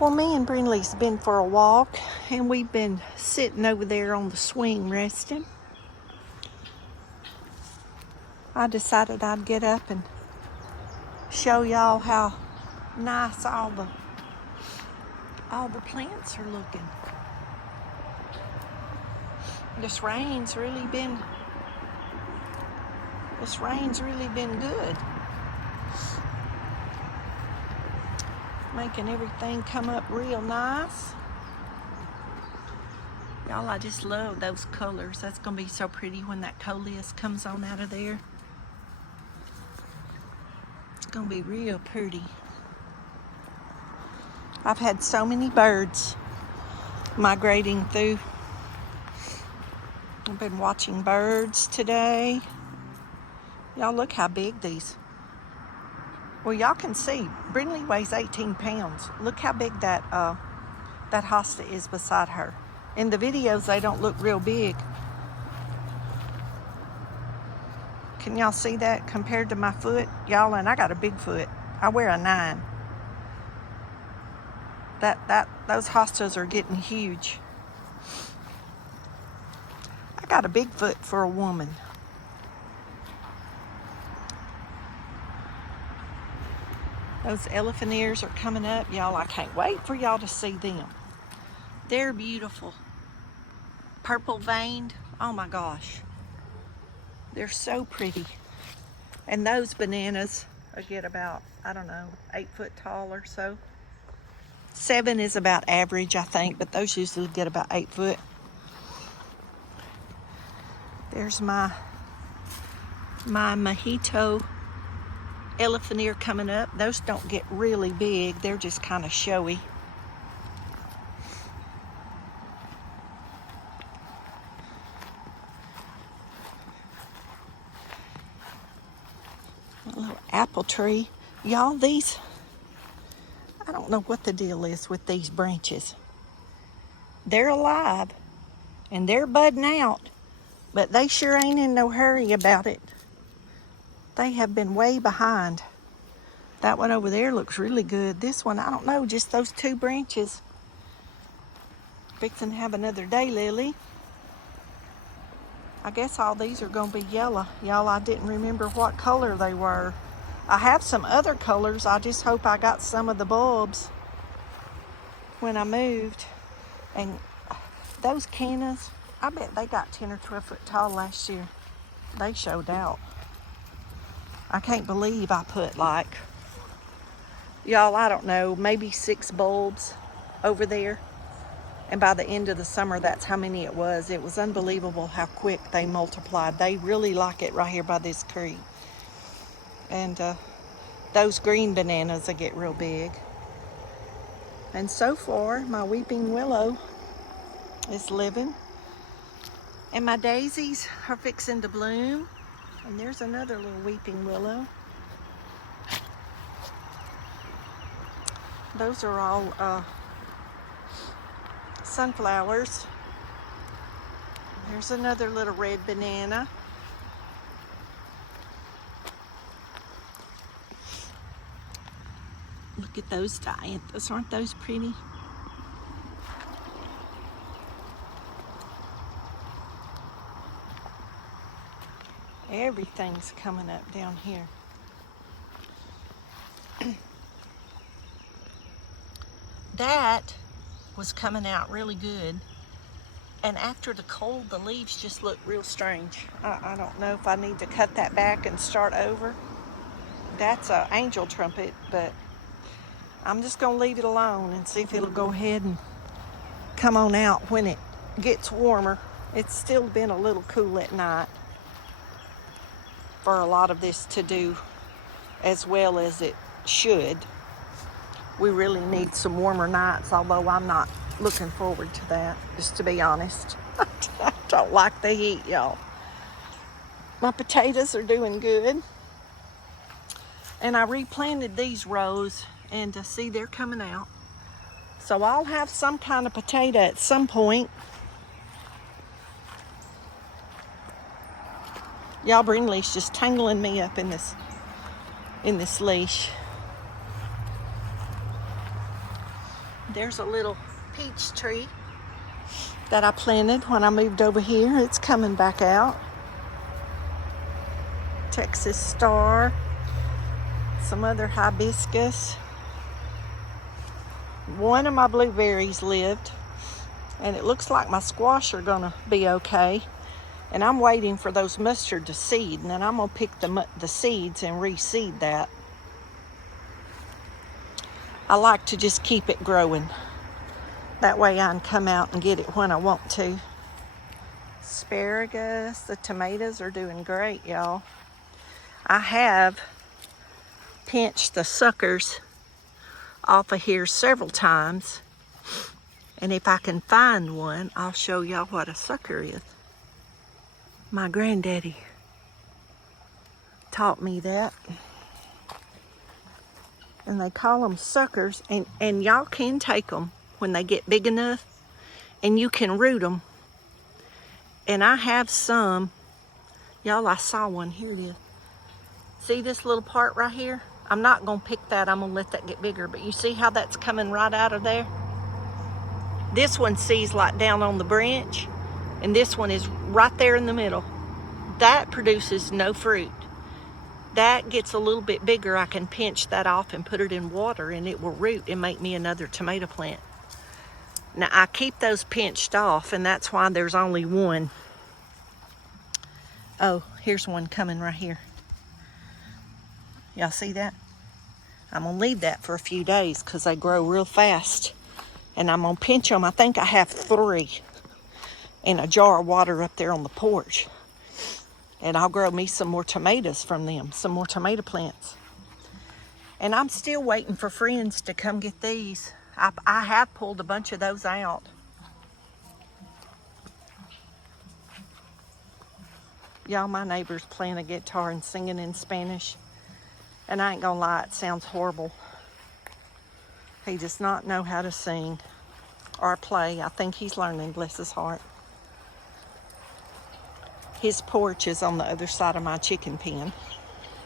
Well, me and Brindley's been for a walk, and we've been sitting over there on the swing resting. I decided I'd get up and show y'all how nice all the plants are looking. This rain's really been good. Making everything come up real nice. Y'all, I just love those colors. That's gonna be so pretty when that coleus comes on out of there. It's gonna be real pretty. I've had so many birds migrating through. I've been watching birds today. Y'all, look how big these. Well, y'all can see, Brindley weighs 18 pounds. Look how big that hosta is beside her. In the videos, they don't look real big. Can y'all see that compared to my foot? Y'all, and I got a big foot. I wear a 9. Those hostas are getting huge. I got a big foot for a woman. Those elephant ears are coming up. Y'all, I can't wait for y'all to see them. They're beautiful. Purple veined. Oh my gosh. They're so pretty. And those bananas get about, I don't know, 8 foot tall or so. 7 is about average, I think, but those usually get about 8 foot. There's my mojito elephant ear coming up. Those don't get really big. They're just kind of showy. A little apple tree. Y'all, these, I don't know what the deal is with these branches. They're alive and they're budding out, but they sure ain't in no hurry about it. They have been way behind. That one over there looks really good. This one, I don't know, just those 2 branches. Fixing to have another daylily. I guess all these are gonna be yellow. Y'all, I didn't remember what color they were. I have some other colors. I just hope I got some of the bulbs when I moved. And those cannas, I bet they got 10 or 12 foot tall last year. They showed out. I can't believe I put like, y'all, I don't know, maybe 6 bulbs over there. And by the end of the summer, that's how many it was. It was unbelievable how quick they multiplied. They really like it right here by this creek. And those green bananas, they get real big. And so far, my weeping willow is living. And my daisies are fixing to bloom. And there's another little weeping willow. Those are all sunflowers. There's another little red banana. Look at those dianthus. Aren't those pretty? Everything's coming up down here. That was coming out really good. And after the cold, the leaves just look real strange. I don't know if I need to cut that back and start over. That's an angel trumpet, but I'm just gonna leave it alone and see if it'll go ahead and come on out when it gets warmer. It's still been a little cool at night for a lot of this to do as well as it should. We really need some warmer nights, although I'm not looking forward to that, just to be honest. I don't like the heat, y'all. My potatoes are doing good. And I replanted these rows, and to see they're coming out. So I'll have some kind of potato at some point. Y'all, Brindley's just tangling me up in this leash. There's a little peach tree that I planted when I moved over here. It's coming back out. Texas Star. Some other hibiscus. One of my blueberries lived, and it looks like my squash are gonna be okay. And I'm waiting for those mustard to seed, and then I'm gonna pick the seeds and reseed that. I like to just keep it growing. That way I can come out and get it when I want to. Asparagus, the tomatoes are doing great, y'all. I have pinched the suckers off of here several times, and if I can find one, I'll show y'all what a sucker is. My granddaddy taught me that, and they call them suckers, and y'all can take them when they get big enough, and you can root them. And I have some, y'all, I saw one, here it is. See this little part right here? I'm not gonna pick that, I'm gonna let that get bigger, but you see how that's coming right out of there? This one sees like down on the branch, and this one is right there in the middle. That produces no fruit. That gets a little bit bigger, I can pinch that off and put it in water, and it will root and make me another tomato plant. Now I keep those pinched off, and that's why there's only one. Oh, here's one coming right here. Y'all see that? I'm gonna leave that for a few days because they grow real fast. And I'm gonna pinch them. I think I have 3 in a jar of water up there on the porch. And I'll grow me some more tomatoes from them, some more tomato plants. And I'm still waiting for friends to come get these. I have pulled a bunch of those out. Y'all, my neighbor's playing a guitar and singing in Spanish. And I ain't gonna lie, it sounds horrible. He does not know how to sing or play. I think he's learning, bless his heart. His porch is on the other side of my chicken pen,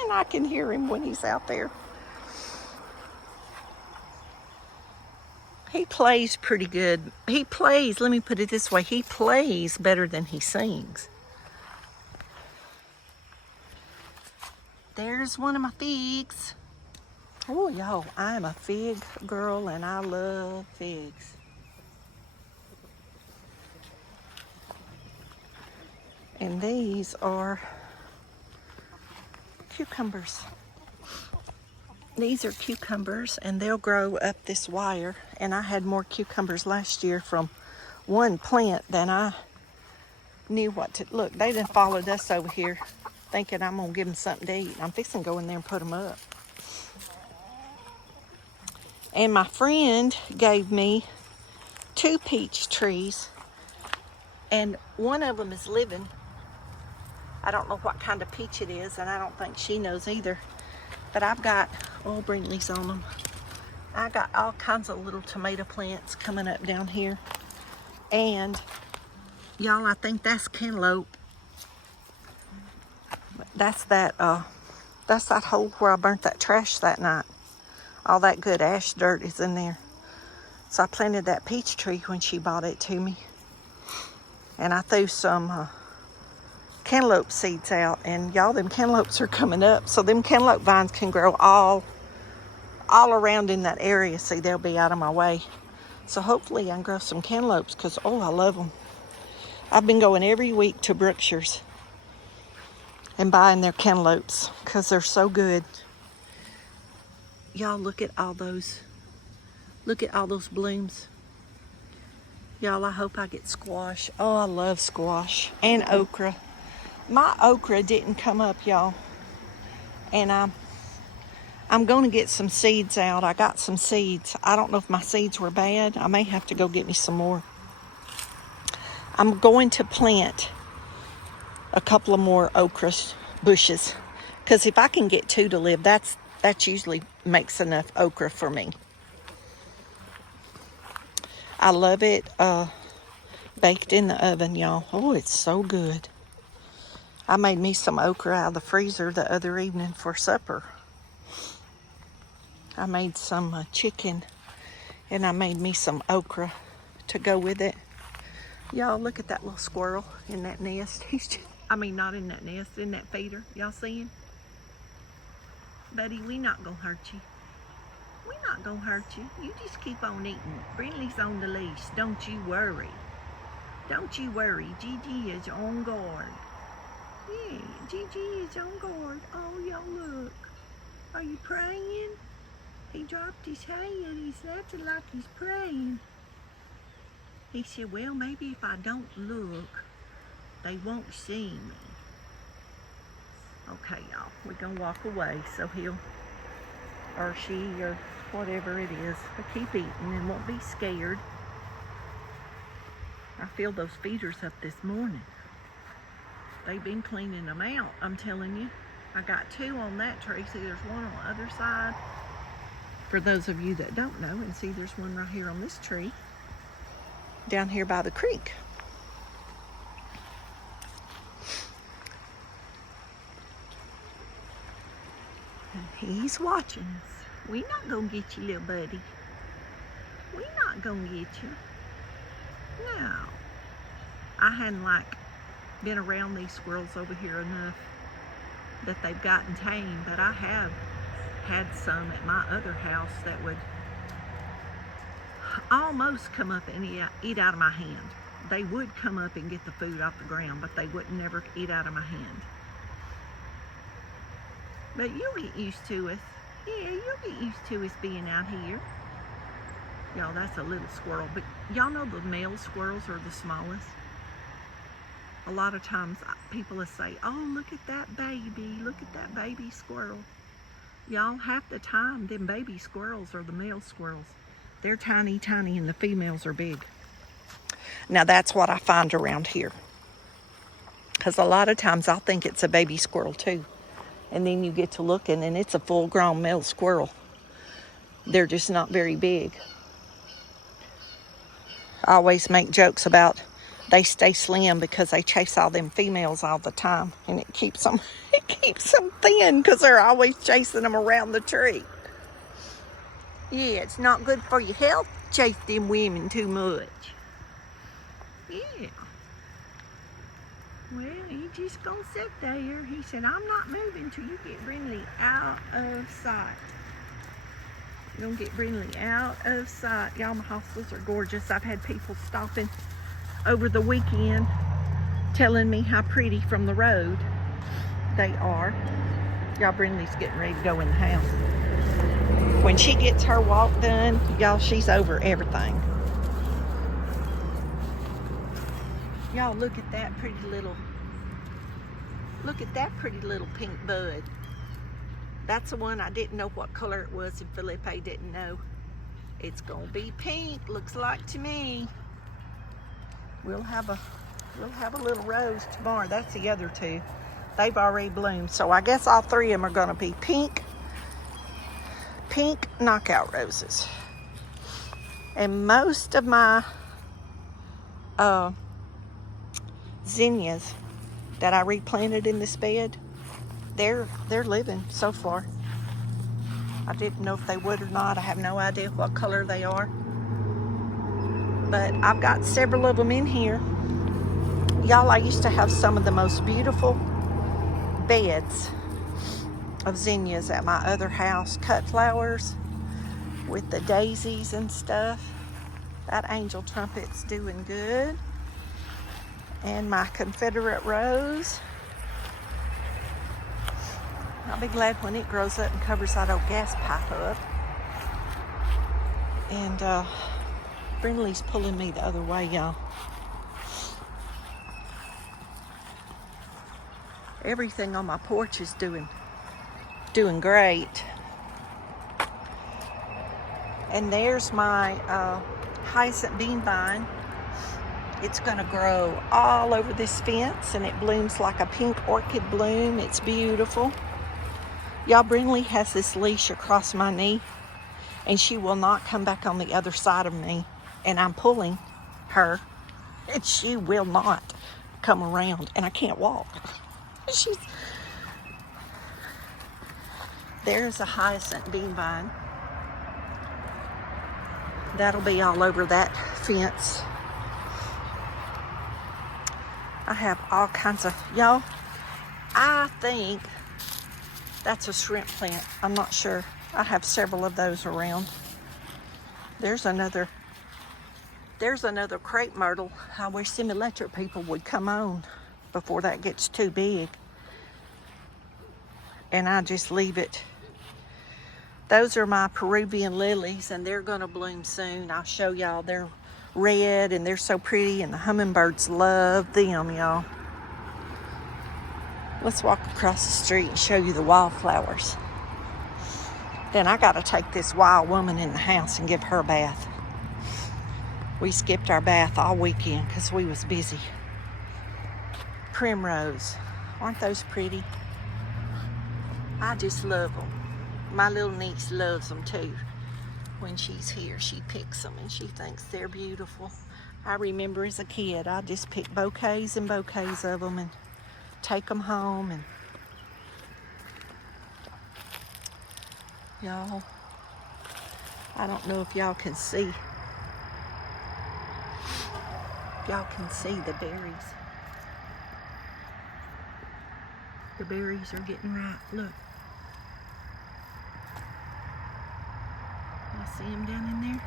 and I can hear him when he's out there. He plays pretty good. He plays, let me put it this way, he plays better than he sings. There's one of my figs. Oh, y'all, I'm a fig girl, and I love figs. And these are cucumbers. These are cucumbers, and they'll grow up this wire. And I had more cucumbers last year from one plant than I knew what to. Look, they done followed us over here, thinking I'm gonna give them something to eat. I'm fixing to go in there and put them up. And my friend gave me 2 peach trees, and one of them is living. I don't know what kind of peach it is, and I don't think she knows either. But I've got, oh, bring these on them. I got all kinds of little tomato plants coming up down here. And y'all, I think that's cantaloupe. That's that hole where I burnt that trash that night. All that good ash dirt is in there. So I planted that peach tree when she bought it to me. And I threw some cantaloupe seeds out, and y'all, them cantaloupes are coming up. So them cantaloupe vines can grow all around in that area. See, they'll be out of my way. So hopefully I can grow some cantaloupes, because, oh, I love them. I've been going every week to Brookshire's and buying their cantaloupes because they're so good. Y'all, look at all those. Look at all those blooms. Y'all, I hope I get squash. Oh, I love squash and okra. My okra didn't come up, y'all. And I'm going to get some seeds out. I got some seeds. I don't know if my seeds were bad. I may have to go get me some more. I'm going to plant a couple of more okra bushes, because if I can get 2 to live, that usually makes enough okra for me. I love it baked in the oven, y'all. Oh, it's so good. I made me some okra out of the freezer the other evening for supper. I made some chicken And I made me some okra to go with it. Y'all, look at that little squirrel in that nest. He's just, I mean, not in that nest, in that feeder. Y'all see him? Buddy, we not gonna hurt you. We not gonna hurt you. You just keep on eating. Brindley's on the leash. Don't you worry. Don't you worry. Gigi is on guard. Yeah, Gigi is on guard. Oh, y'all look. Are you praying? He dropped his head. He's acting like he's praying. He said, well, maybe if I don't look, they won't see me. Okay, y'all, we're gonna walk away so he'll, or she, or whatever it is, will keep eating and won't be scared. I filled those feeders up this morning. They've been cleaning them out, I'm telling you. I got 2 on that tree. See, there's one on the other side. For those of you that don't know, and see there's one right here on this tree, down here by the creek. And he's watching us. We not gonna get you, little buddy. We not gonna get you. No. I hadn't been around these squirrels over here enough that they've gotten tame, but I have had some at my other house that would almost come up and eat out of my hand. They would come up and get the food off the ground, but they would never eat out of my hand. But you'll get used to us. Yeah, you'll get used to us being out here. Y'all, that's a little squirrel, but y'all know the male squirrels are the smallest. A lot of times people will say, oh, look at that baby squirrel. Y'all, half the time, them baby squirrels are the male squirrels. They're tiny, tiny, and the females are big. Now, that's what I find around here. Because a lot of times I'll think it's a baby squirrel too. And then you get to looking and it's a full-grown male squirrel. They're just not very big. I always make jokes about they stay slim because they chase all them females all the time. And it keeps them thin because they're always chasing them around the tree. Yeah, it's not good for your health to chase them women too much. Yeah. Well, he just gonna sit there. He said, I'm not moving till you get Brindley out of sight. You're gonna get Brindley out of sight. Y'all, my hostas are gorgeous. I've had people stopping over the weekend telling me how pretty from the road they are. Y'all, Brindley's getting ready to go in the house. When she gets her walk done, y'all, she's over everything. Y'all, look at that pretty little pink bud. That's the one I didn't know what color it was, and Felipe didn't know. It's gonna be pink, looks like to me. We'll have a little rose tomorrow. That's the other 2. They've already bloomed, so I guess all 3 of them are gonna be pink knockout roses. And most of my zinnias that I replanted in this bed, they're living so far. I didn't know if they would or not. I have no idea what color they are. But I've got several of them in here. Y'all, I used to have some of the most beautiful beds of zinnias at my other house. Cut flowers with the daisies and stuff. That angel trumpet's doing good. And my Confederate rose. I'll be glad when it grows up and covers that old gas pipe up. And Brindley's pulling me the other way, y'all. Everything on my porch is doing great. And there's my hyacinth bean vine. It's gonna grow all over this fence, and it blooms like a pink orchid bloom. It's beautiful. Y'all, Brindley has this leash across my knee, and she will not come back on the other side of me. And I'm pulling her, and she will not come around, and I can't walk. There's a hyacinth bean vine. That'll be all over that fence. I have all kinds of, y'all, I think that's a shrimp plant. I'm not sure. I have several of those around. There's another crepe myrtle. I wish some electric people would come on before that gets too big. And I just leave it. Those are my Peruvian lilies, and they're gonna bloom soon. I'll show y'all. They're red and they're so pretty, and the hummingbirds love them, y'all. Let's walk across the street and show you the wildflowers. Then I gotta take this wild woman in the house and give her a bath. We skipped our bath all weekend because we was busy. Primrose, aren't those pretty? I just love them. My little niece loves them too. When she's here, she picks them and she thinks they're beautiful. I remember as a kid, I just picked bouquets and bouquets of them and take them home. And y'all, I don't know if y'all can see. Y'all can see the berries. The berries are getting ripe. Look. I see them down in there.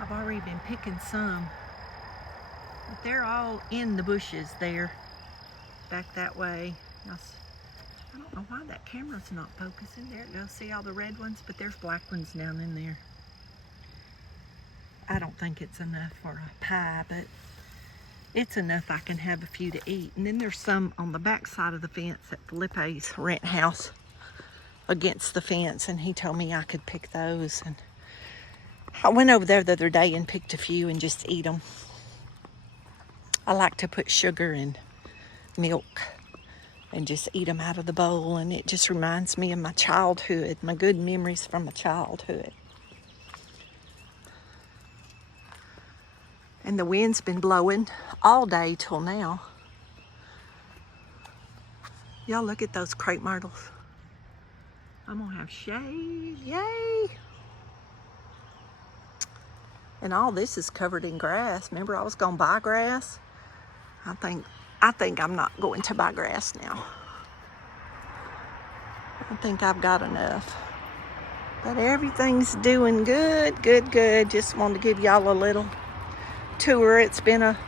I've already been picking some. But they're all in the bushes there. Back that way. I don't know why that camera's not focusing. There it goes. See all the red ones? But there's black ones down in there. I don't think it's enough for a pie, but it's enough I can have a few to eat. And then there's some on the back side of the fence at Felipe's rent house against the fence, and he told me I could pick those. And I went over there the other day and picked a few and just eat them. I like to put sugar and milk and just eat them out of the bowl, and it just reminds me of my childhood, my good memories from my childhood. And the wind's been blowing all day till now. Y'all look at those crepe myrtles. I'm gonna have shade, yay! And all this is covered in grass. Remember I was gonna buy grass? I think I'm not going to buy grass now. I think I've got enough. But everything's doing good, good, good. Just wanted to give y'all a little tour. It's been a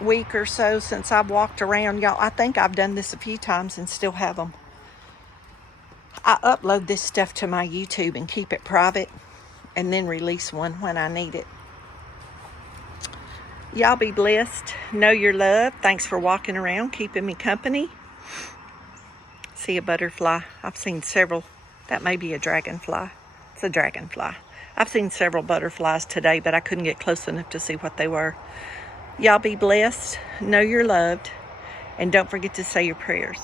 week or so since I've walked around. Y'all, I think I've done this a few times and still have them. I upload this stuff to my YouTube and keep it private and then release one when I need it. Y'all be blessed. Know you're loved. Thanks for walking around, keeping me company. See a butterfly. I've seen several. That may be a dragonfly. It's a dragonfly. I've seen several butterflies today, but I couldn't get close enough to see what they were. Y'all be blessed. Know you're loved. And don't forget to say your prayers.